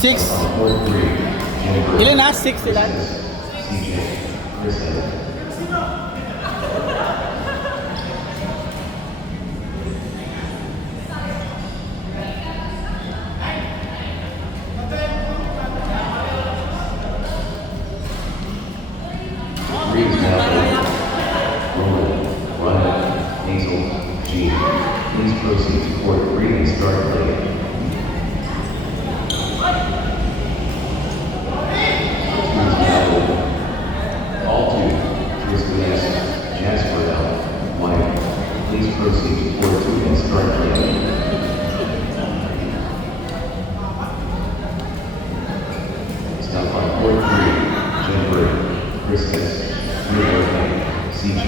Six. Ilan na? Six ilan? Please proceed to court 3 and start playing. All two, Tristan S. Jasper L. White. Please proceed to court 2 and start playing. Stop on court 3, Jennifer, Chris S. Miller, CJ.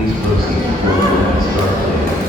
Please proceed to court and start playing.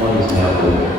One is now over.